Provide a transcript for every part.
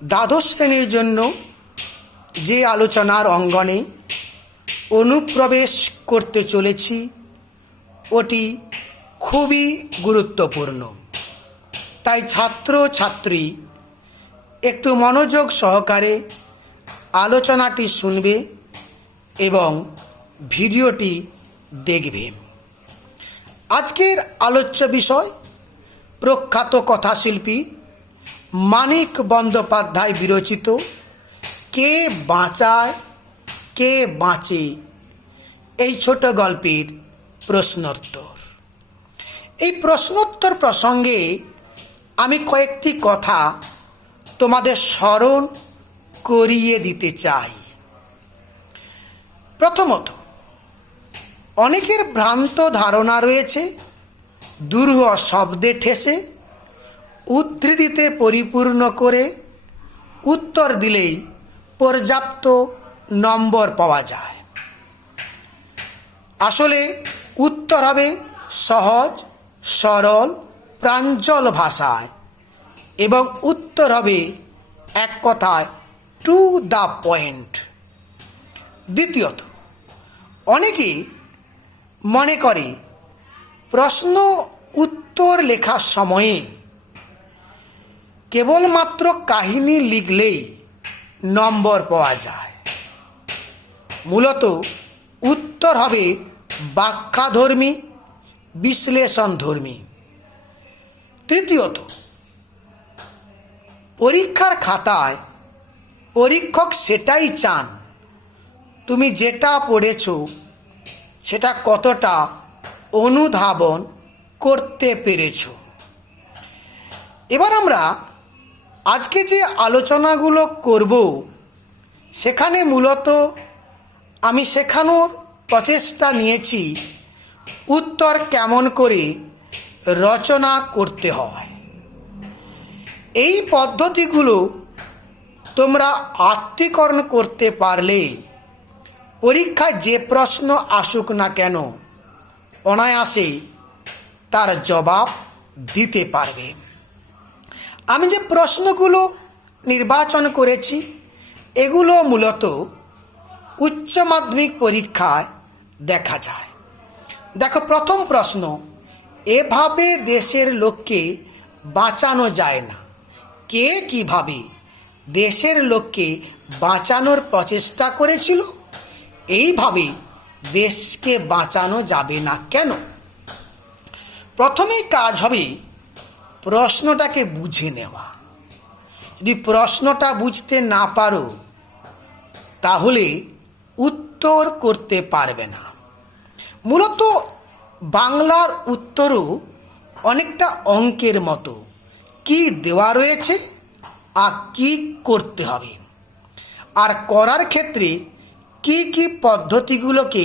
দ্বাদশ শ্রেণীর জন্য যে আলোচনার অঙ্গনে অনুপ্রবেশ করতে চলেছি ওটি খুবই গুরুত্বপূর্ণ। তাই ছাত্র ছাত্রী একটু মনোযোগ সহকারে আলোচনাটি শুনবে এবং ভিডিওটি দেখবে। আজকের আলোচ্য বিষয় প্রখ্যাত কথাশিল্পী মানিক বন্দ্যোপাধ্যায় বিরচিত কে বাঁচায় কে বাঁচে এই ছোট গল্পের প্রশ্নোত্তর। এই প্রশ্নোত্তর প্রসঙ্গে আমি কয়েকটি কথা তোমাদের স্মরণ করিয়ে দিতে চাই। প্রথমত, অনেকের ভ্রান্ত ধারণা রয়েছে দুরূহ শব্দে ঠেসে উদ্ধৃতিতে পরিপূর্ণ করে উত্তর দিলেই পর্যাপ্ত নম্বর পাওয়া যায়। আসলে উত্তর হবে সহজ সরল প্রাঞ্জল ভাষায় এবং উত্তর হবে এক কথায় টু দ্য পয়েন্ট। দ্বিতীয়ত, অনেকে মনে করে প্রশ্ন উত্তর লেখার সময়ে কেবলমাত্র কাহিনী লিখলেই নম্বর পাওয়া যায়। মূলত উত্তর হবে ব্যাখ্যাধর্মী বিশ্লেষণধর্মী। তৃতীয়ত, পরীক্ষার খাতায় পরীক্ষক সেটাই চান তুমি যেটা পড়েছ সেটা কতটা অনুধাবন করতে পেরেছ। এবার আমরা আজকে যে আলোচনাগুলো করব সেখানে মূলত আমি শেখানোর প্রচেষ্টা নিয়েছি উত্তর কেমন করে রচনা করতে হয়। এই পদ্ধতিগুলো তোমরা আত্মীকরণ করতে পারলে পরীক্ষায় যে প্রশ্ন আসুক না কেন অনায়াসে তার জবাব দিতে পারবে। আমি যে প্রশ্নগুলো নির্বাচন করেছি এগুলো মূলত উচ্চ মাধ্যমিক পরীক্ষায় দেখা যায়। দেখো, প্রথম প্রশ্ন, এভাবে দেশের লোককে বাঁচানো যায় না। কে কিভাবে দেশের লোককে বাঁচানোর প্রচেষ্টা করেছিল? এইভাবে দেশকে বাঁচানো যাবে না কেন? প্রথমেই কাজ হবে প্রশ্নটাকে বুঝে নেওয়া। যদি প্রশ্নটা বুঝতে না পারো তাহলে উত্তর করতে পারবে না। মূলত বাংলার উত্তরও অনেকটা অঙ্কের মতো, কি দেওয়া রয়েছে আর কি করতে হবে, আর করার ক্ষেত্রে কি কি পদ্ধতিগুলোকে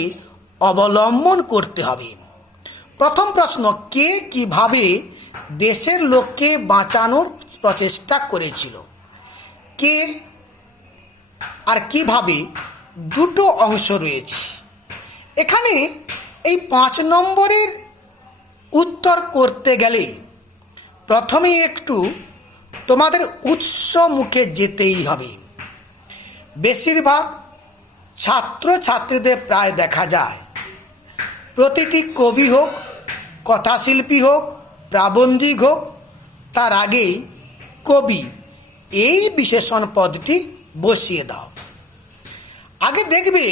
অবলম্বন করতে হবে। প্রথম প্রশ্ন, কে কিভাবে দেশের লোককে বাঁচানোর প্রচেষ্টা করেছিল? কে আর কিভাবে দুটো অংশ রয়েছে। এখানে এই 5 নম্বরের উত্তর করতে গেলে প্রথমে একটু তোমাদের উৎস মুখে যেতেই হবে। বেশিরভাগ ছাত্রছাত্রীদের প্রায় দেখা যায় প্রতিটি কবি হোক, কথাশিল্পী হোক, প্রাবন্ধিক হোক, তার আগেই কবি এই বিশেষণ পদটি বসিয়ে দাও। আগে দেখবে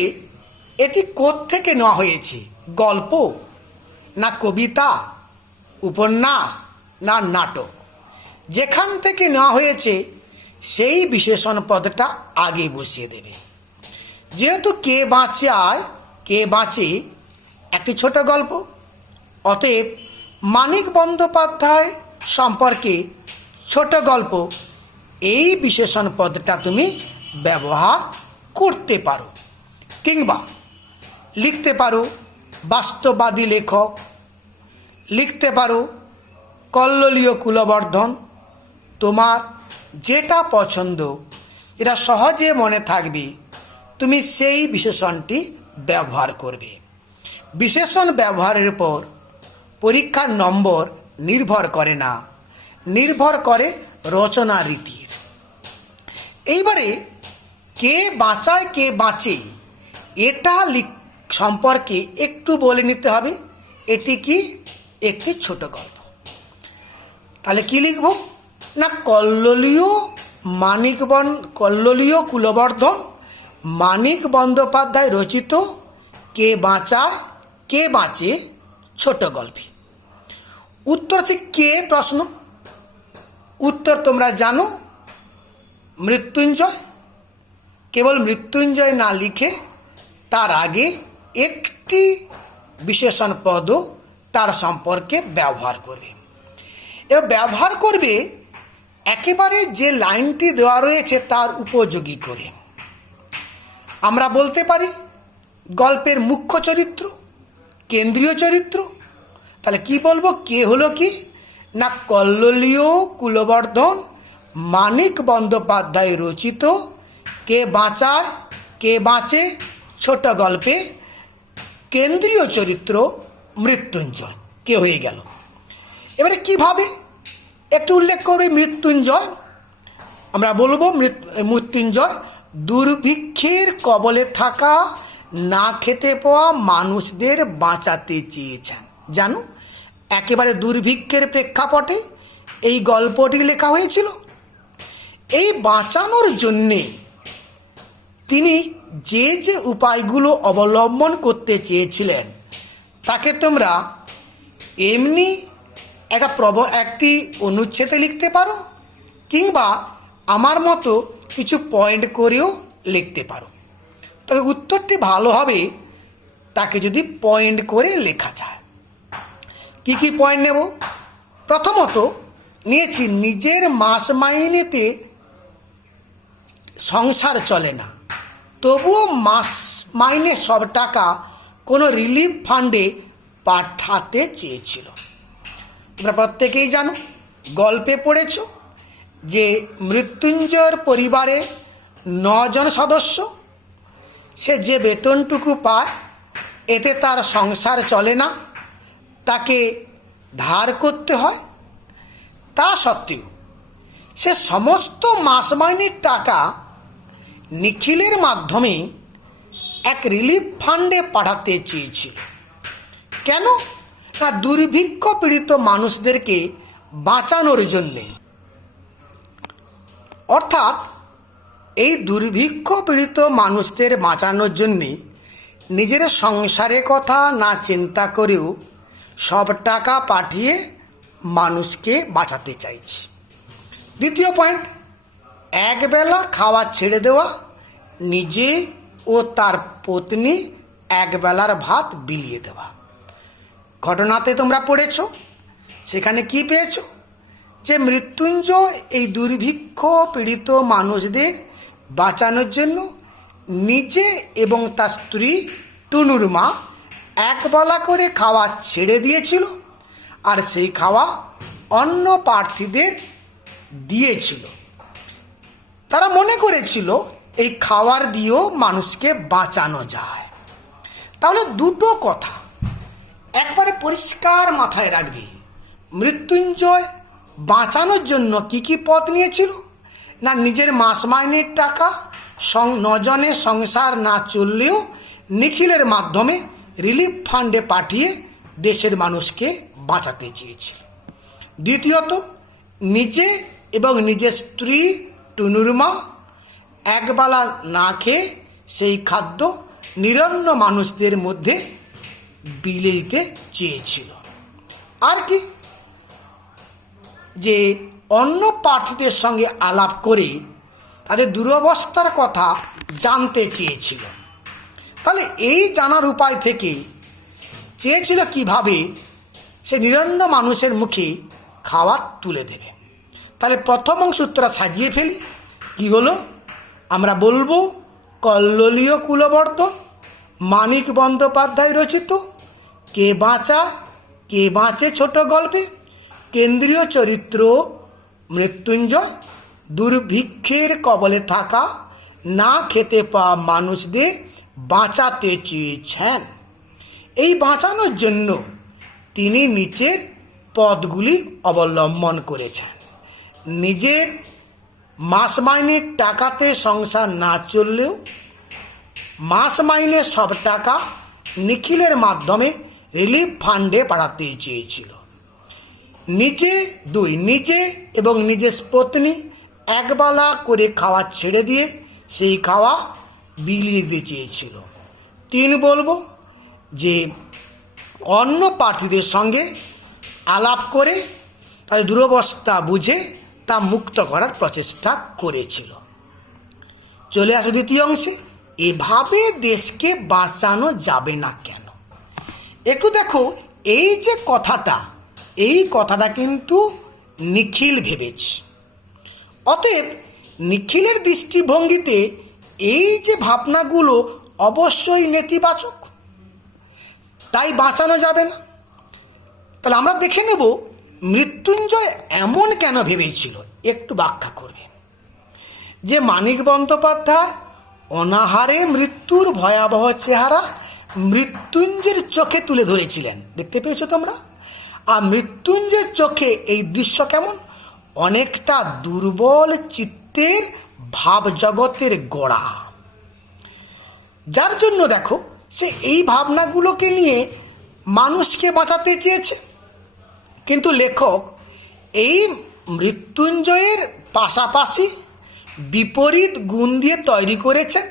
এটি কোত্থেকে নেওয়া হয়েছে, গল্প না কবিতা, উপন্যাস না নাটক। যেখান থেকে নেওয়া হয়েছে সেই বিশেষণ পদটা আগে বসিয়ে দেবে। যেহেতু কে বাঁচায় কে বাঁচে একটি ছোট গল্প, অতএব মানিক বন্দ্যোপাধ্যায় সম্পর্কে ছোট গল্প এই বিশেষণ পদটা তুমি ব্যবহার করতে পারো। কিংবা লিখতে পারো বাস্তববাদী লেখক, লিখতে পারো কল্লোলীয় কুলবর্ধন। তোমার যেটা পছন্দ, এটা সহজে মনে থাকবে, তুমি সেই বিশেষণটি ব্যবহার করবে। বিশেষণ ব্যবহারের উপর পরীক্ষার নম্বর নির্ভর করে না, নির্ভর করে রচনা রীতির। এইবারে কে বাঁচায় কে বাঁচে এটা সম্পর্কে একটু বলে নিতে হবে। এটি কি একটি ছোট গল্প। তাহলে কি লিখব না, কল্লোলীয় কুলবর্ধন মানিক বন্দ্যোপাধ্যায় রচিত কে বাঁচায় কে বাঁচে ছোট গল্পে। উত্তর আছে কে প্রশ্ন। উত্তর তোমরা জানো, মৃত্যুঞ্জয়। কেবল মৃত্যুঞ্জয় না লিখে তার আগে একটি বিশেষণ পদও তার সম্পর্কে ব্যবহার করবে। এবার ব্যবহার করবে একেবারে যে লাইনটি দেওয়া রয়েছে তার উপযোগী করে। আমরা বলতে পারি গল্পের মুখ্য চরিত্র, কেন্দ্রীয় চরিত্র। তাহলে কি বলবো, কে হলো কি না, কল্লোলীয় কুলবর্ধন মানিক বন্দ্যোপাধ্যায় রচিত কে বাঁচায় কে বাঁচে ছোট গল্পে কেন্দ্রীয় চরিত্র মৃত্যুঞ্জয়। কে হয়ে গেল। এবারে কিভাবে একটু উল্লেখ করবে মৃত্যুঞ্জয়। আমরা বলবো মৃত্যুঞ্জয় দুর্ভিক্ষের কবলে থাকা না খেতে পাওয়া মানুষদের বাঁচাতে চেয়েছেন। জানো, একেবারে দুর্ভিক্ষের প্রেক্ষাপটে এই গল্পটি লেখা হয়েছিল। এই বাঁচানোর জন্যে তিনি যে যে উপায়গুলো অবলম্বন করতে চেয়েছিলেন তাকে তোমরা এমনি একটি অনুচ্ছেদে লিখতে পারো, কিংবা আমার মতো কিছু পয়েন্ট করেও লিখতে পারো। তবে উত্তরটি ভালো হবে তাকে যদি পয়েন্ট করে লেখা যায়। কি কি পয়েন্ট নেব? প্রথমত নিয়েছি, নিজের মাস মাইনেতে সংসার চলে না, তবুও মাস মাইনে সব টাকা কোনো রিলিফ ফান্ডে পাঠাতে চেয়েছিল। তোমরা প্রত্যেকেই জানো, গল্পে পড়েছ যে মৃত্যুঞ্জয়ের পরিবারে 9 জন সদস্য। সে যে বেতনটুকু পায় এতে তার সংসার চলে না, তাকে ধার করতে হয়। তা সত্ত্বেও সে সমস্ত মাস মাইনের টাকা নিখিলের মাধ্যমে এক রিলিফ ফান্ডে পাঠাতে চেয়েছিল। কেন না, দুর্ভিক্ষ পীড়িত মানুষদেরকে বাঁচানোর জন্যে। অর্থাৎ এই দুর্ভিক্ষ পীড়িত মানুষদের বাঁচানোর জন্যে নিজের সংসারের কথা না চিন্তা করেও সব টাকা পাঠিয়ে মানুষকে বাঁচাতে চাইছে। দ্বিতীয় পয়েন্ট, একবেলা খাওয়া ছেড়ে দেওয়া, নিজে ও তার পত্নী একবেলার ভাত বিলিয়ে দেওয়া। ঘটনাতে তোমরা পড়েছ, সেখানে কি পেয়েছ যে মৃত্যুঞ্জয় এই দুর্ভিক্ষ পীড়িত মানুষদের বাঁচানোর জন্য নিজে এবং তার স্ত্রী টুনুর মা একবেলা করে খাওয়া ছেড়ে দিয়েছিল, আর সেই খাওয়া অন্য প্রার্থীদের দিয়েছিল। তারা মনে করেছিল এই খাবার দিয়েও মানুষকে বাঁচানো যায়। তাহলে দুটো কথা একবারে পরিষ্কার মাথায় রাখবে। মৃত্যুঞ্জয় বাঁচানোর জন্য কি কি পথ নিয়েছিল না, নিজের মাস মাইনের টাকা 9 জনের সংসার না চললেও নিখিলের মাধ্যমে রিলিফ ফান্ডে পাঠিয়ে দেশের মানুষকে বাঁচাতে চেয়েছিল। দ্বিতীয়ত, নিজে এবং নিজের স্ত্রী টুনুর মা একবেলা না খেয়ে সেই খাদ্য নিরন্ন মানুষদের মধ্যে বিলিয়ে দিতে চেয়েছিল। আর কি, যে অন্য প্রার্থীদের সঙ্গে আলাপ করে তাদের দুরবস্থার কথা জানতে চেয়েছিল। তাহলে এই জানার উপায় থেকে চেয়েছিল কিভাবে সে নিরন্ন মানুষের মুখে খাবার তুলে দেবে। তাহলে প্রথম অংশ উত্তরা সাজিয়ে ফেলি। কি হলো, আমরা বলবো কল্লোলীয় কুলবর্ধন মানিক বন্দ্যোপাধ্যায় রচিত কে বাঁচায় কে বাঁচে ছোট গল্পে কেন্দ্রীয় চরিত্র মৃত্যুঞ্জয় দুর্ভিক্ষের কবলে থাকা না খেতে পাওয়া মানুষদের বাঁচাতে চেয়েছেন। এই বাঁচানোর জন্য তিনি নিচের পদগুলি অবলম্বন করেছেন। নিজের মাস মাইনের টাকাতে সংসার না চললেও মাস মাইনে সব টাকা নিখিলের মাধ্যমে রিলিফ ফান্ডে পাঠাতে চেয়েছিল। নিজে এবং নিজের পত্নী একবেলা করে খাওয়া ছেড়ে দিয়ে সেই খাওয়া বিলিয়ে দিতে চেয়েছিল। 3 বলবো যে অন্য প্রার্থীদের সঙ্গে আলাপ করে তাদের দুরবস্থা বুঝে তা মুক্ত করার প্রচেষ্টা করেছিল। চলে আসো দ্বিতীয় অংশে, এভাবে দেশকে বাঁচানো যাবে না কেন। একটু দেখো, এই কথাটা কিন্তু নিখিল ভেবেছে। অতএব নিখিলের দৃষ্টিভঙ্গিতে এই যে ভাবনাগুলো অবশ্যই নেতিবাচক, তাই বাঁচানো যাবে না। তাহলে আমরা দেখে নেব মৃত্যুঞ্জয় এমন কেন ভেবেছিল, একটু ব্যাখ্যা করবে। যে মানিক বন্দ্যোপাধ্যায় অনাহারে মৃত্যুর ভয়াবহ চেহারা মৃত্যুঞ্জয়ের চোখে তুলে ধরেছিলেন, দেখতে পেয়েছো তোমরা। আর মৃত্যুঞ্জয়ের চোখে এই দৃশ্য কেমন, অনেকটা দুর্বল চিত্তের ভাবজগতের গোড়া। যার জন্য দেখো সে এই ভাবনাগুলোকে নিয়ে মানুষকে বাঁচাতে চেয়েছে। কিন্তু লেখক এই মৃত্যুঞ্জয়ের পাশাপাশি বিপরীত গুণ দিয়ে তৈরি করেছেন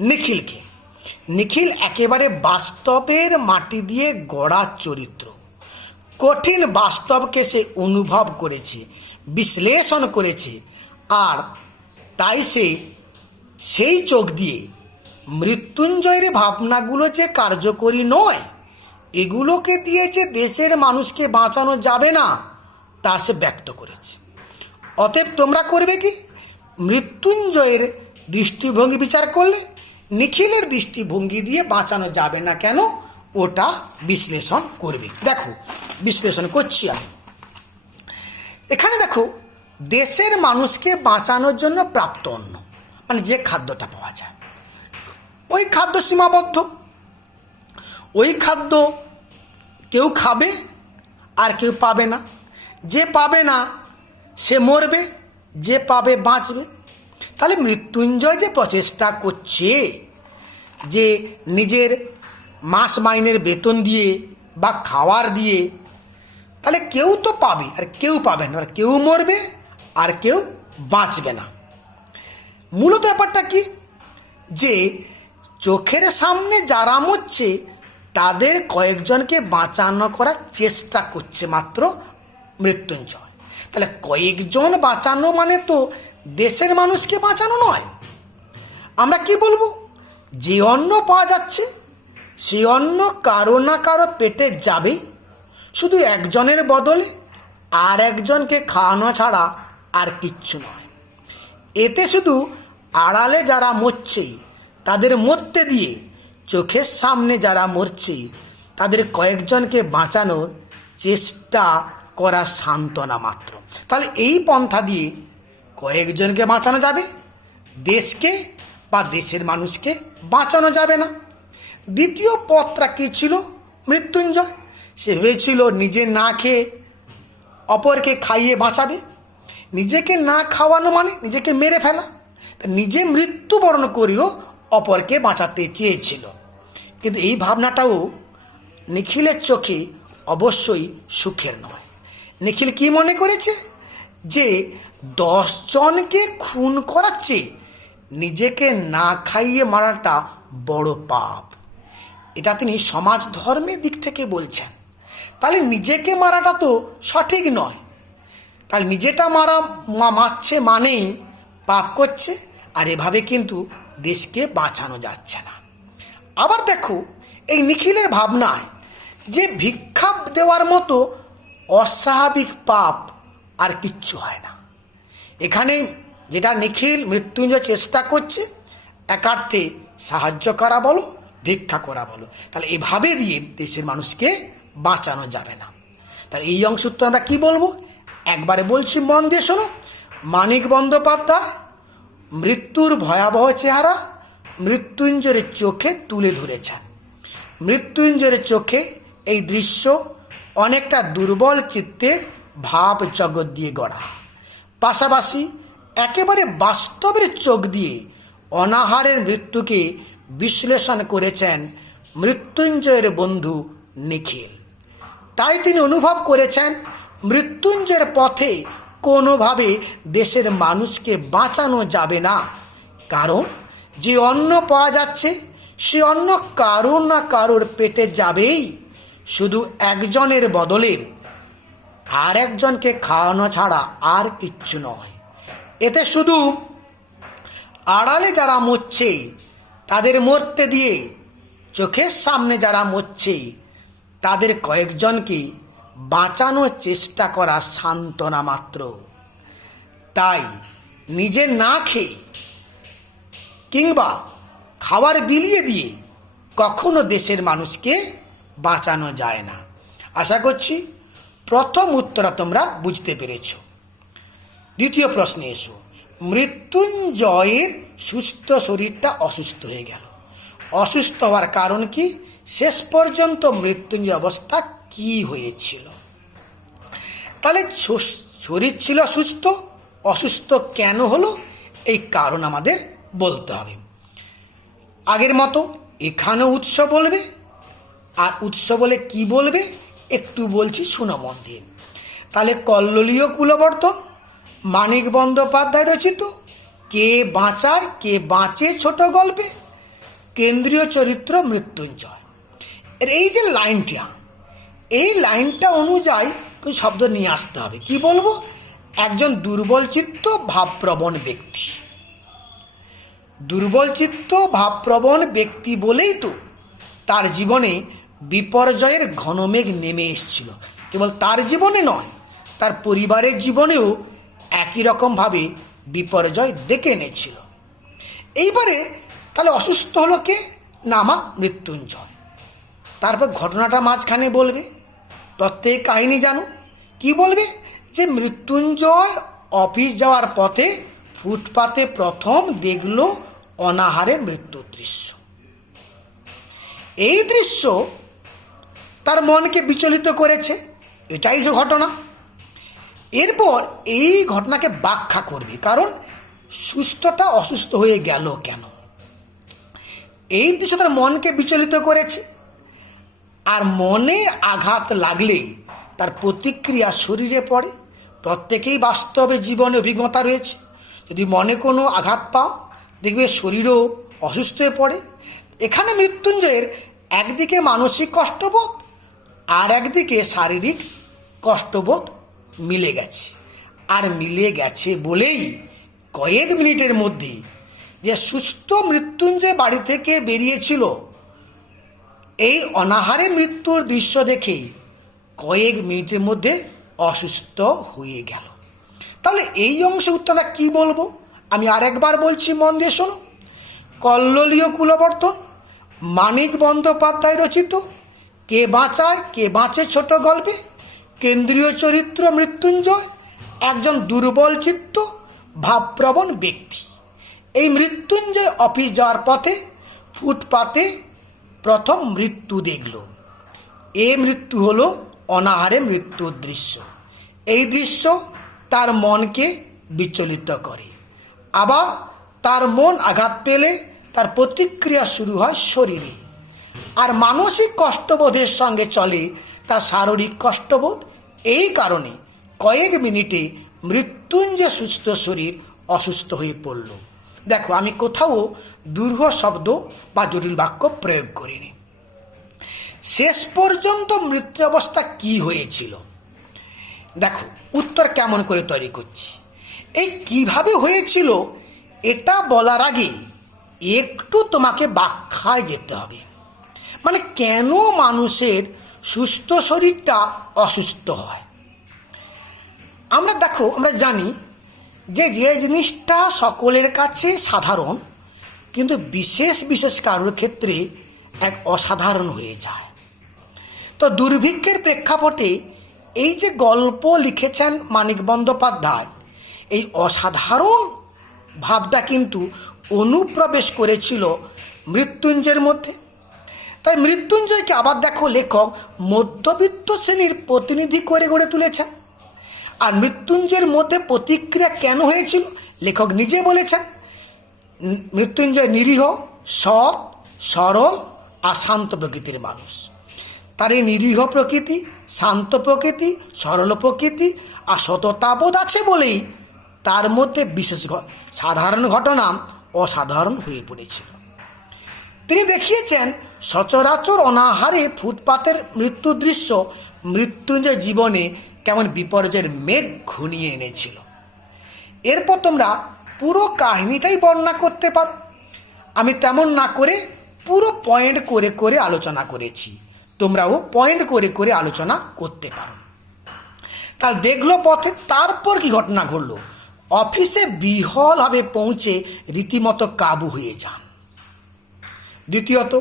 নিখিলকে। নিখিল একেবারে বাস্তবের মাটি দিয়ে গড়া চরিত্র। কঠিন বাস্তবকে সে অনুভব করেছে, বিশ্লেষণ করেছে, আর তাই সে সেই চোখ দিয়ে মৃত্যুঞ্জয়ের ভাবনাগুলো যে কার্যকরী নয়, এগুলোকে দিয়ে যে দেশের মানুষকে বাঁচানো যাবে না, তা সে ব্যক্ত করেছে। অতএব তোমরা করবে কি, মৃত্যুঞ্জয়ের দৃষ্টিভঙ্গি বিচার করলে নিখিলের দৃষ্টিভঙ্গি দিয়ে বাঁচানো যাবে না কেন, ওটা বিশ্লেষণ করবে। দেখো বিশ্লেষণ করছি আমি। এখানে দেখো, দেশের মানুষকে বাঁচানোর জন্য প্রাপ্ত অন্ন, মানে যে খাদ্যটা পাওয়া যায়, ওই খাদ্য সীমাবদ্ধ। ওই খাদ্য কেউ খাবে আর কেউ পাবে না। যে পাবে না সে মরবে, যে পাবে বাঁচবে। তাহলে মৃত্যুঞ্জয় যে প্রচেষ্টা করছে যে নিজের মাস মাইনের বেতন দিয়ে বা খাওয়ার দিয়ে, তাহলে কেউ তো পাবে আর কেউ পাবে না, কেউ মরবে আর কেউ বাঁচবে না। মূলত ব্যাপারটা কি, যে চোখের সামনে যারা মরছে তাদের কয়েকজনকে বাঁচানো করার চেষ্টা করছে মাত্র মৃত্যুঞ্জয়। তাহলে কয়েকজন বাঁচানো মানে তো দেশের মানুষকে বাঁচানো নয়। আমরা কি বলবো, যে অন্ন পাওয়া যাচ্ছে সে অন্ন কারো না কারো পেটে যাবে, শুধু একজনের বদলে আর একজনকে খাওয়ানো ছাড়া আর কিচ্ছু নয়। এতে শুধু আড়ালে যারা মরছে তাদের মরতে দিয়ে চোখের সামনে যারা মরছে তাদের কয়েকজনকে বাঁচানোর চেষ্টা করা সান্ত্বনা মাত্র। তাহলে এই পন্থা দিয়ে কয়েকজনকে বাঁচানো যাবে, দেশকে বা দেশের মানুষকে বাঁচানো যাবে না। দ্বিতীয় পথটা কী ছিল মৃত্যুঞ্জয়, সে ভেবেছিল নিজে না খেয়ে অপরকে খাইয়ে বাঁচাবে। নিজেকে না খাওয়ানো মানে নিজেকে মেরে ফেলা। নিজে মৃত্যুবরণ করেও অপরকে বাঁচাতে চেয়েছিল। কিন্তু এই ভাবনাটাও নিখিলের চোখে অবশ্যই সুখের নয়। নিখিল কি মনে করেছে, যে 10 জনকে খুন করাচ্ছে নিজেকে না খাইয়ে মারাটা বড় পাপ। এটা তিনি সমাজ ধর্মের দিক থেকে বলছেন। তাহলে নিজেকে মারাটা তো সঠিক নয়। তাহলে নিজেটা মারছে মানেই পাপ করছে, আর এভাবে কিন্তু দেশকে বাঁচানো যাচ্ছে না। আবার দেখো, এই নিখিলের ভাবনায় যে ভিক্ষা দেওয়ার মতো অস্বাভাবিক পাপ আর কিচ্ছু হয় না। এখানে যেটা নিখিল মৃত্যুঞ্জয় চেষ্টা করছে, একার্থে সাহায্য করা বলো, ভিক্ষা করা বলো, তাহলে এভাবে দিয়ে দেশের মানুষকে বাঁচানো যাবে না। তাহলে এই অংশ তো আমরা কী বলবো, একবারে বলছি মন দিয়ে শোনো। মানিক বন্দ্যোপাধ্যায় মৃত্যুর ভয়াবহ চেহারা মৃত্যুঞ্জয়ের চোখে তুলে ধরেছেন। মৃত্যুঞ্জয়ের চোখে এই দৃশ্য অনেকটা দুর্বল চিত্তের ভাব জগৎ দিয়ে গড়া। পাশাপাশি একেবারে বাস্তবের চোখ দিয়ে অনাহারের মৃত্যুকে বিশ্লেষণ করেছেন মৃত্যুঞ্জয়ের বন্ধু নিখিল। তাই তিনি অনুভব করেছেন মৃত্যুঞ্জয়ের পথে কোনোভাবে দেশের মানুষকে বাঁচানো যাবে না, কারণ যে অন্ন পাওয়া যাচ্ছে সে অন্ন কারোর না কারোর পেটে যাবেই, শুধু একজনের বদলে আর একজনকে খাওয়ানো ছাড়া আর কিচ্ছু নয়। এতে শুধু আড়ালে যারা মরছে তাদের মরতে দিয়ে চোখের সামনে যারা মরছে তাদের কয়েকজনকে বাঁচানোর চেষ্টা করা সান্ত্বনা মাত্র। তাই নিজে না খেয়ে কিংবা খাবার বিলিয়ে দিয়ে কখনো দেশের মানুষকে বাঁচানো যায় না। আশা করছি প্রথম উত্তরটা তোমরা বুঝতে পেরেছ। দ্বিতীয় প্রশ্নে এসো। মৃত্যুঞ্জয়ের সুস্থ শরীরটা অসুস্থ হয়ে গেল। অসুস্থ হওয়ার কারণ কি? শেষ পর্যন্ত মৃত্যুঞ্জয় অবস্থা কি হয়েছিল? তাহলে শরীর ছিল সুস্থ, অসুস্থ কেন হলো এই কারণ আমাদের বলতে হবে। আগের মতো এখানেও উৎস বলবে, আর উৎস বলে কি বলবে একটু বলছি, শুনো মন দিয়ে। তাহলে কল্লোলীয় কুলবর্তন মানিক বন্দ্যোপাধ্যায় রচিত কে বাঁচায় কে বাঁচে ছোট গল্পে কেন্দ্রীয় চরিত্র মৃত্যুঞ্জয়। এই যে লাইনটা, এই লাইনটা অনুযায়ী শব্দ নিয়ে আসতে হবে। কি বলবো? একজন দুর্বলচিত্ত ভাবপ্রবণ ব্যক্তি। দুর্বলচিত্ত ভাবপ্রবণ ব্যক্তি বলেই তো তার জীবনে বিপর্যয়ের ঘনমেঘ নেমে এসেছিল। কেবল তার জীবনে নয়, তার পরিবারের জীবনেও একই রকমভাবে বিপর্যয় ডেকে এনেছিল। এইবারে তাহলে অসুস্থ হলো কে? না, আমার মৃত্যুঞ্জয়। তারপর ঘটনাটা মাঝখানে বলবে, প্রত্যেক কাহিনী জানো। কি বলবে? যে মৃত্যুঞ্জয় অফিস যাওয়ার পথে ফুটপাতে প্রথম দেখল অনাহারে মৃত্যুর দৃশ্য। এই দৃশ্য তার মনকে বিচলিত করেছে, এটাই তো ঘটনা। এরপর এই ঘটনাকে ব্যাখ্যা করবে, কারণ সুস্থটা অসুস্থ হয়ে গেল কেন। এই দৃশ্য তার মনকে বিচলিত করেছে, আর মনে আঘাত লাগলে তার প্রতিক্রিয়া শরীরে পড়ে। প্রত্যেকেই বাস্তবে জীবনে অভিজ্ঞতা রয়েছে। যদি মনে কোনো আঘাত পাও দেখবে শরীরও অসুস্থ হয়ে পড়ে। এখানে মৃত্যুঞ্জয়ের একদিকে মানসিক কষ্টবোধ আর একদিকে শারীরিক কষ্টবোধ মিলে গেছে। আর মিলে গেছে বলেই কয়েক মিনিটের মধ্যে যে সুস্থ মৃত্যুঞ্জয় বাড়ি থেকে বেরিয়েছিল, এই অনাহারে মৃত্যুর দৃশ্য দেখেই কয়েক মিনিটের মধ্যে অসুস্থ হয়ে গেল। তাহলে এই অংশে উত্তরটা কি বলবো আমি আরেকবার বলছি, মন দিয়ে শোনো। কল্লোলীয় কুলবর্তন মানিক বন্দ্যোপাধ্যায় রচিত কে বাঁচায় কে বাঁচে ছোট গল্পে কেন্দ্রীয় চরিত্র মৃত্যুঞ্জয় একজন দুর্বল চিত্ত ভাবপ্রবণ ব্যক্তি। এই মৃত্যুঞ্জয় অফিস যাওয়ার পথে ফুটপাতে প্রথম মৃত্যু দেখল। এই মৃত্যু হলো অনাহারে মৃত্যুর দৃশ্য। এই দৃশ্য তার মনকে বিচলিত করে। আবার তার মন আঘাত পেলে তার প্রতিক্রিয়া শুরু হয় শরীরে, আর মানসিক কষ্টবোধের সঙ্গে চলে তার শারীরিক কষ্টবোধ। এই কারণে কয়েক মিনিটে মৃত্যুঞ্জয় সুস্থ শরীর অসুস্থ হয়ে পড়ল। দেখো, আমি কোথাও দীর্ঘ শব্দ বা জটিল বাক্য প্রয়োগ করিনি। শেষ পর্যন্ত মৃত্যু অবস্থা কি হয়েছিল, দেখো উত্তর কেমন করে তৈরি করছি। এই কিভাবে হয়েছিল এটা বলার আগে একটু তোমাকে ব্যাখ্যায় যেতে হবে। মানে কেন মানুষের সুস্থ শরীরটা অসুস্থ হয়। আমরা জানি যে জিনিসটা সকলের কাছে সাধারণ, কিন্তু বিশেষ বিশেষ কারোর ক্ষেত্রে এক অসাধারণ হয়ে যায়। তো দুর্ভিক্ষের প্রেক্ষাপটে এই যে গল্প লিখেছেন মানিক বন্দ্যোপাধ্যায়, এই অসাধারণ ভাবটা কিন্তু অনুপ্রবেশ করেছিল মৃত্যুঞ্জয়ের মধ্যে। তাই মৃত্যুঞ্জয়কে আবার দেখো লেখক মধ্যবিত্ত শ্রেণীর প্রতিনিধি করে গড়ে তুলেছেন। আর মৃত্যুঞ্জয়ের মধ্যে প্রতিক্রিয়া কেন হয়েছিল লেখক নিজে বলেছেন মৃত্যুঞ্জয় নিরীহ, সৎ, সরল আর শান্ত প্রকৃতির মানুষ। তার এই নিরীহ প্রকৃতি, শান্ত প্রকৃতি, সরল প্রকৃতি আর সততাবোধ আছে বলেই তার মধ্যে বিশেষ সাধারণ ঘটনা অসাধারণ হয়ে পড়েছিল। তিনি দেখিয়েছেন সচরাচর অনাহারে ফুটপাতের মৃত্যু দৃশ্য মৃত্যুঞ্জয় জীবনে কেমন বিপর্যয়ের মেঘ ঘনিয়ে এনেছিল। এরপর তোমরা পুরো কাহিনীটাই বর্ণনা করতে পারো। আমি তেমন না করে পুরো পয়েন্ট করে করে আলোচনা করেছি, তোমরাও পয়েন্ট করে করে আলোচনা করতে পারো। তার দেখলো পথে তারপর কি ঘটনা ঘটল। অফিসে বিহলভাবে পৌঁছে রীতিমতো কাবু হয়ে যান। দ্বিতীয়ত,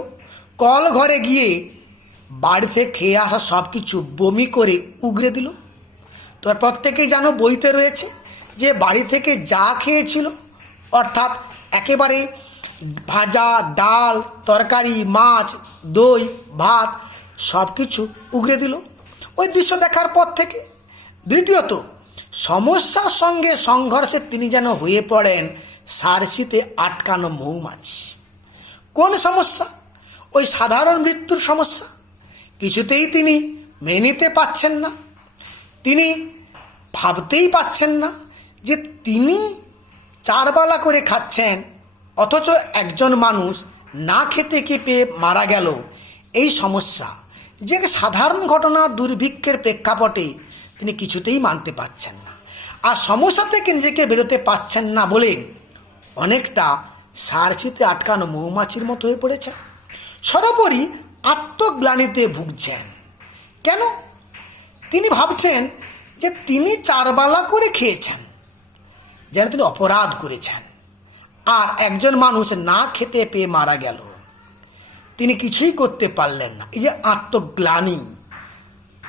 কল ঘরে গিয়ে বাড়িতে খেয়ে আসা সব কিছু বমি করে উগরে দিল। তোমার প্রত্যেকেই জানো, বইতে রয়েছে যে বাড়ি থেকে যা খেয়েছিল, অর্থাৎ একেবারে ভাজা, ডাল, তরকারি, মাছ, দই, ভাত সব কিছু উগরে দিল ওই দৃশ্য দেখার পর থেকে। দ্বিতীয়ত, সমস্যার সঙ্গে সংঘর্ষে তিনি যেন হয়ে পড়েন সারসিতে আটকানো মৌমাছি। কোন সমস্যা? ওই সাধারণ মৃত্যুর সমস্যা। কিছুতেই তিনি মেনে নিতে পারছেন না। তিনি ভাবতেই পাচ্ছেন না যে তিনি চারবেলা করে খাচ্ছেন, অথচ একজন মানুষ না খেতে পেয়ে মারা গেল। এই সমস্যা যে সাধারণ ঘটনা, দুর্ভিক্ষের প্রেক্ষাপটে তিনি কিছুতেই মানতে পারছেন না। আর সমস্যা থেকে নিজেকে বেরোতে পারছেন না বলে অনেকটা সারচিতে আটকানো মৌমাছির মতো হয়ে পড়েছেন। সর্বোপরি আত্মগ্লানিতে ভুগছেন। কেন? তিনি ভাবছেন যে তিনি চারবেলা করে খেয়েছেন, যেন তিনি অপরাধ করেছেন, আর একজন মানুষ না খেতে পেয়ে মারা গেল, তিনি কিছুই করতে পারলেন না। এই যে আত্মগ্লানি,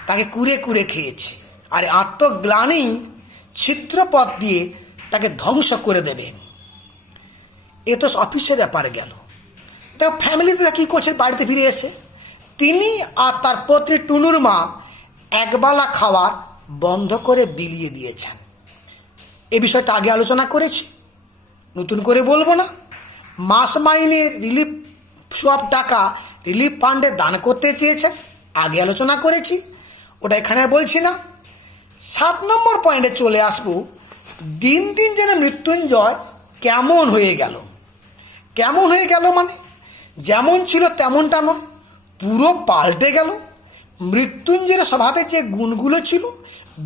তাকে কুরে কুরে খেয়েছে, আর আত্মগ্লানি ছিদ্রপথ দিয়ে তাকে ধ্বংস করে দেবেন। এ তো অফিসের ব্যাপারে গেল। দেখো ফ্যামিলিতে কী করছে, বাড়িতে ফিরে এসে তিনি আর তার পত্নী টুনুর মা একবেলা খাওয়ার বন্ধ করে বিলিয়ে দিয়েছেন। এ বিষয়টা আগে আলোচনা করেছি, নতুন করে বলবো না। মাস মাইনে রিলিফ সব টাকা রিলিফ ফান্ডে দান করতে চেয়েছেন, আগে আলোচনা করেছি, ওটা এখানে বলছি না। 7 নম্বর পয়েন্টে চলে আসবো। দিন দিন যেন মৃত্যুঞ্জয় কেমন হয়ে গেল। কেমন হয়ে গেল মানে যেমন ছিল তেমনটা নয়, পুরো পাল্টে গেল। মৃত্যুঞ্জয়ের স্বভাবে যে গুণগুলো ছিল,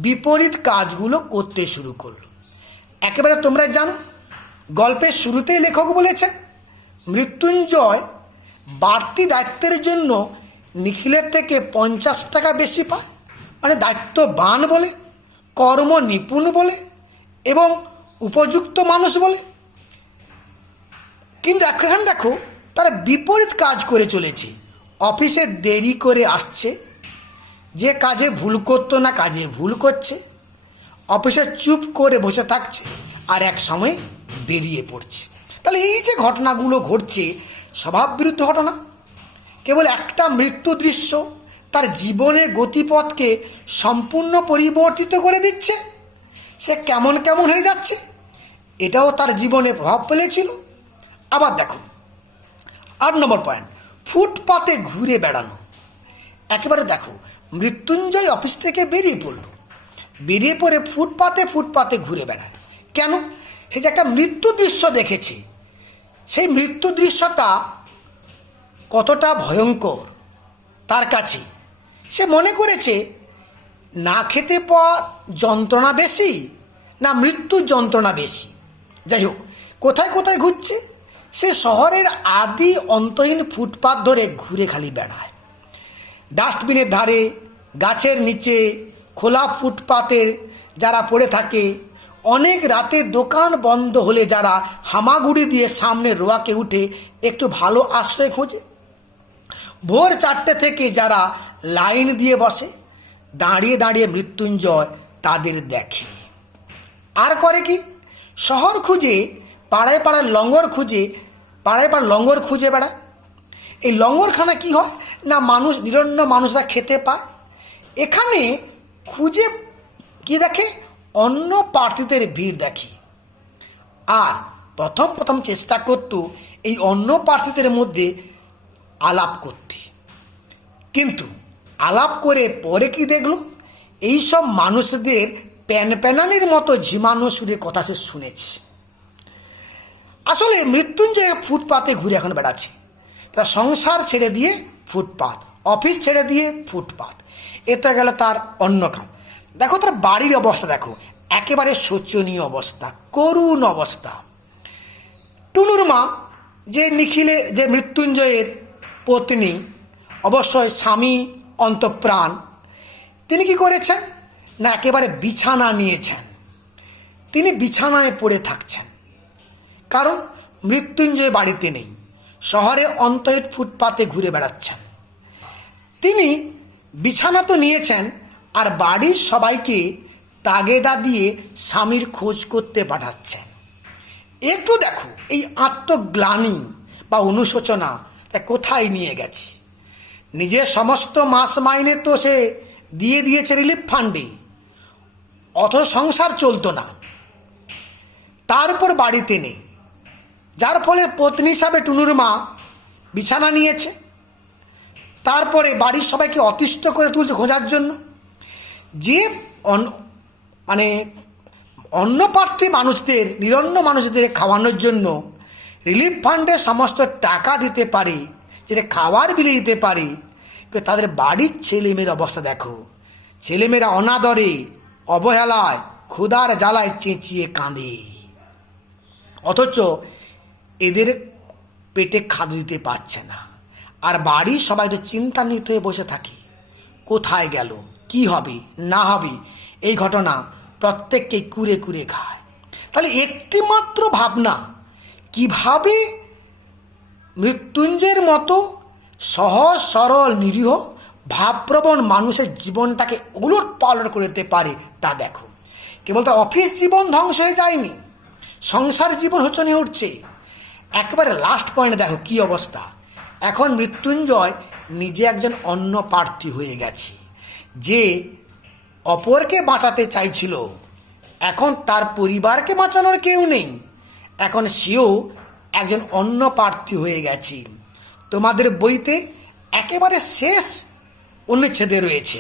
বিপরীত কাজগুলো করতে শুরু করলো। একেবারে তোমরা জানো, গল্পের শুরুতেই লেখক বলেছেন মৃত্যুঞ্জয় বাড়তি দায়িত্বের জন্য নিখিলের থেকে 50 টাকা বেশি পায়। মানে দায়িত্ববান বলে, কর্ম নিপুণ বলে এবং উপযুক্ত মানুষ বলে। কিন্তু এখানে দেখো তারা বিপরীত কাজ করে চলেছে। অফিসে দেরি করে আসছে, যে কাজে ভুল করতো না কাজে ভুল করছে, অফিসে চুপ করে বসে থাকছে, আর এক সময় বেরিয়ে পড়ছে। তাহলে এই যে ঘটনাগুলো ঘটছে, স্বভাববিরুদ্ধ ঘটনা। কেবল একটা মৃত্যু দৃশ্য তার জীবনের গতিপথকে সম্পূর্ণ পরিবর্তিত করে দিচ্ছে। সে কেমন কেমন হয়ে যাচ্ছে, এটাও তার জীবনে প্রভাব ফেলেছিল। আবার দেখো 8 নম্বর পয়েন্ট, ফুটপাতে ঘুরে বেড়ানো। একেবারে দেখো মৃত্যুঞ্জয় অফিস থেকে বেরিয়ে পড়ল, বেরিয়ে পড়ে ফুটপাতে ফুটপাতে ঘুরে বেড়ায়। কেন? সে যে একটা মৃত্যু দৃশ্য দেখেছে, সেই মৃত্যু দৃশ্যটা কতটা ভয়ঙ্কর তার কাছে। সে মনে করেছে না খেতে পাওয়ার যন্ত্রণা বেশি না মৃত্যুর যন্ত্রণা বেশি। যাই হোক, কোথায় কোথায় ঘুরছে, সে শহরের আদি অন্তহীন ফুটপাত ধরে ঘুরে খালি বেড়ায়। ডাস্টবিনের ধারে, গাছের নিচে, খোলা ফুটপাতের যারা পড়ে থাকে, অনেক রাতে দোকান বন্ধ হলে যারা হামাগুড়ি দিয়ে সামনে রোয়াকে উঠে একটু ভালো আশ্রয় খোঁজে, ভোর 4টে থেকে যারা লাইন দিয়ে বসে, দাঁড়িয়ে দাঁড়িয়ে মৃত্যুঞ্জয় তাদের দেখে। আর করে কি, শহর খুঁজে পাড়ায় পাড়ায় লঙ্গর খুঁজে, পাড়ায় পাড়ায় লঙ্গর খুঁজে বেড়ায়। এই লঙ্গরখানা কি হয় না, মানুষ নিরন্ন মানুষরা খেতে পায়। এখানে খুঁজে কি দেখে, অন্য প্রার্থীদের ভিড় দেখে। আর প্রথম চেষ্টা করত এই অন্য প্রার্থীদের মধ্যে আলাপ করতে, কিন্তু আলাপ করে পরে কি দেখলো, এইসব মানুষদের প্যানপ্যানানির মতো ঝিমানো সুরে কথা সে শুনেছে। আসলে মৃত্যুঞ্জয় ফুটপাতে ঘুরে এখন বেড়াচ্ছে। তার সংসার ছেড়ে দিয়ে ফুটপাত, অফিস ছেড়ে দিয়ে ফুটপাত, এটা গেল তার অন্য কাজ। দেখো তার বাড়ির অবস্থা, দেখো একেবারে শোচনীয় অবস্থা, করুণ অবস্থা। টুনুর মা, যে নিখিলে যে মৃত্যুঞ্জয়ের পত্নী, অবশ্যই স্বামী অন্তঃপ্রাণ, তিনি কি করেছেন না একেবারে বিছানা নিয়েছেন। তিনি বিছানায় পড়ে থাকছেন, কারণ মৃত্যুঞ্জয় বাড়িতে নেই, শহরে অন্তহিত ফুটপাতে ঘুরে বেড়াচ্ছেন। তিনি বিছানা তো নিয়েছেন, আর বাড়ির সবাইকে তাগেদা দিয়ে স্বামীর খোঁজ করতে পাঠাচ্ছেন। একটু দেখো এই আত্মগ্লানি বা অনুশোচনা তা কোথায় নিয়ে গেছে। নিজের সমস্ত মাস মাইনে তো সে দিয়ে দিয়েছে রিলিফ ফান্ডে, অথচ সংসার চলতো না, তার উপর বাড়িতে নেই, যার ফলে পত্নী হিসাবে টুনুর মা বিছানা নিয়েছে। তারপরে বাড়ির সবাইকে অতিষ্ঠ করে তুলছে খোঁজার জন্য। যে মানে অন্য প্রার্থী মানুষদের, নিরন্ন মানুষদের খাওয়ানোর জন্য রিলিফ ফান্ডে সমস্ত টাকা দিতে পারে, যেটা খাওয়ার বিলে দিতে পারে, কিন্তু তাদের বাড়ির ছেলেমেয়ের অবস্থা দেখো। ছেলেমেয়েরা অনাদরে, অবহেলায়, ক্ষুধার জ্বালায় চেঁচিয়ে কাঁদে, অথচ এদের পেটে খাদ্য দিতে পারছে না। আর বাড়ির সবাই তো চিন্তান্বিত হয়ে বসে থাকে, কোথায় গেল, কি হবে না হবে। এই ঘটনা প্রত্যেককে কুরে কুরে খায়। তাহলে একটি মাত্র ভাবনা, কিভাবে মৃত্যুঞ্জয়ের মতো সহজ সরল নিরীহ ভাবপ্রবণ মানুষের জীবনটাকে উলট পালট করে দিতে পারে তা দেখো। কেবল তার অফিস জীবন ধ্বংস হয়ে যায়নি, সংসার জীবন হোঁচনে উঠছে। একেবারে লাস্ট পয়েন্টে দেখো কি অবস্থা। এখন মৃত্যুঞ্জয় নিজে একজন অন্য প্রার্থী হয়ে গেছে, যে অপরকে বাঁচাতে চাইছিল। এখন তার পরিবারকে বাঁচানোর কেউ নেই, এখন সেও একজন অন্য প্রার্থী হয়ে গেছে। তোমাদের বইতে একেবারে শেষ অনুচ্ছেদে রয়েছে,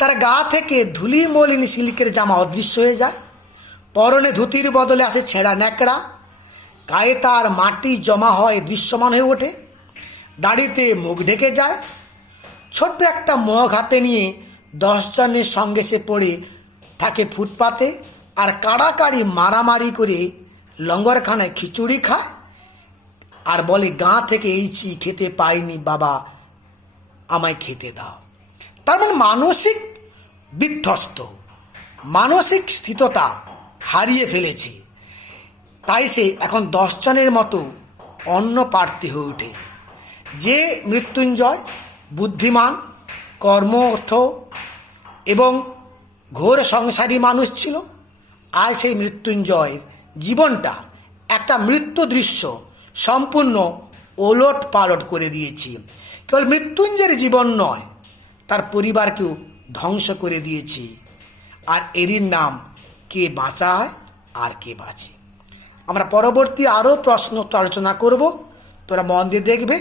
তার গা থেকে ধুলি মলিন সিল্কের জামা অদৃশ্য হয়ে যায়, পরনে ধুতির বদলে আসে ছেঁড়া ন্যাকড়া, গায়ে তার মাটি জমা হয় দৃশ্যমান হয়ে ওঠে, দাড়িতে মুখ ঢেকে যায়, ছোট্ট একটা মগ হাতে নিয়ে 10 জনের সঙ্গে সে পড়ে থাকে ফুটপাতে, আর কাড়াকাড়ি মারামারি করে লঙ্গরখানায় খিচুড়ি খায়, আর বলে গা থেকে এইছি খেতে পাইনি বাবা, আমায় খেতে দাও। তার মানে মানসিক বিধ্বস্ত, মানসিক স্থিততা হারিয়ে ফেলেছে। তাই সে এখন 10 জনের মতো অন্য প্রার্থী হয়ে ওঠে। যে মৃত্যুঞ্জয় বুদ্ধিমান, কর্মঠ এবং ঘোর সংসারী মানুষ ছিল, আজ সেই মৃত্যুঞ্জয়ের জীবনটা একটা মৃত্যু দৃশ্য সম্পূর্ণ ওলট পালট করে দিয়েছি। কেবল মৃত্যুঞ্জয়ের জীবন নয়, তার পরিবারকেও ধ্বংস করে দিয়েছি। আর এরই নাম কে বাঁচায় আর কে বাঁচে। আমরা পরবর্তী আরও প্রশ্ন আলোচনা করব, তোরা মন দিয়ে দেখবে।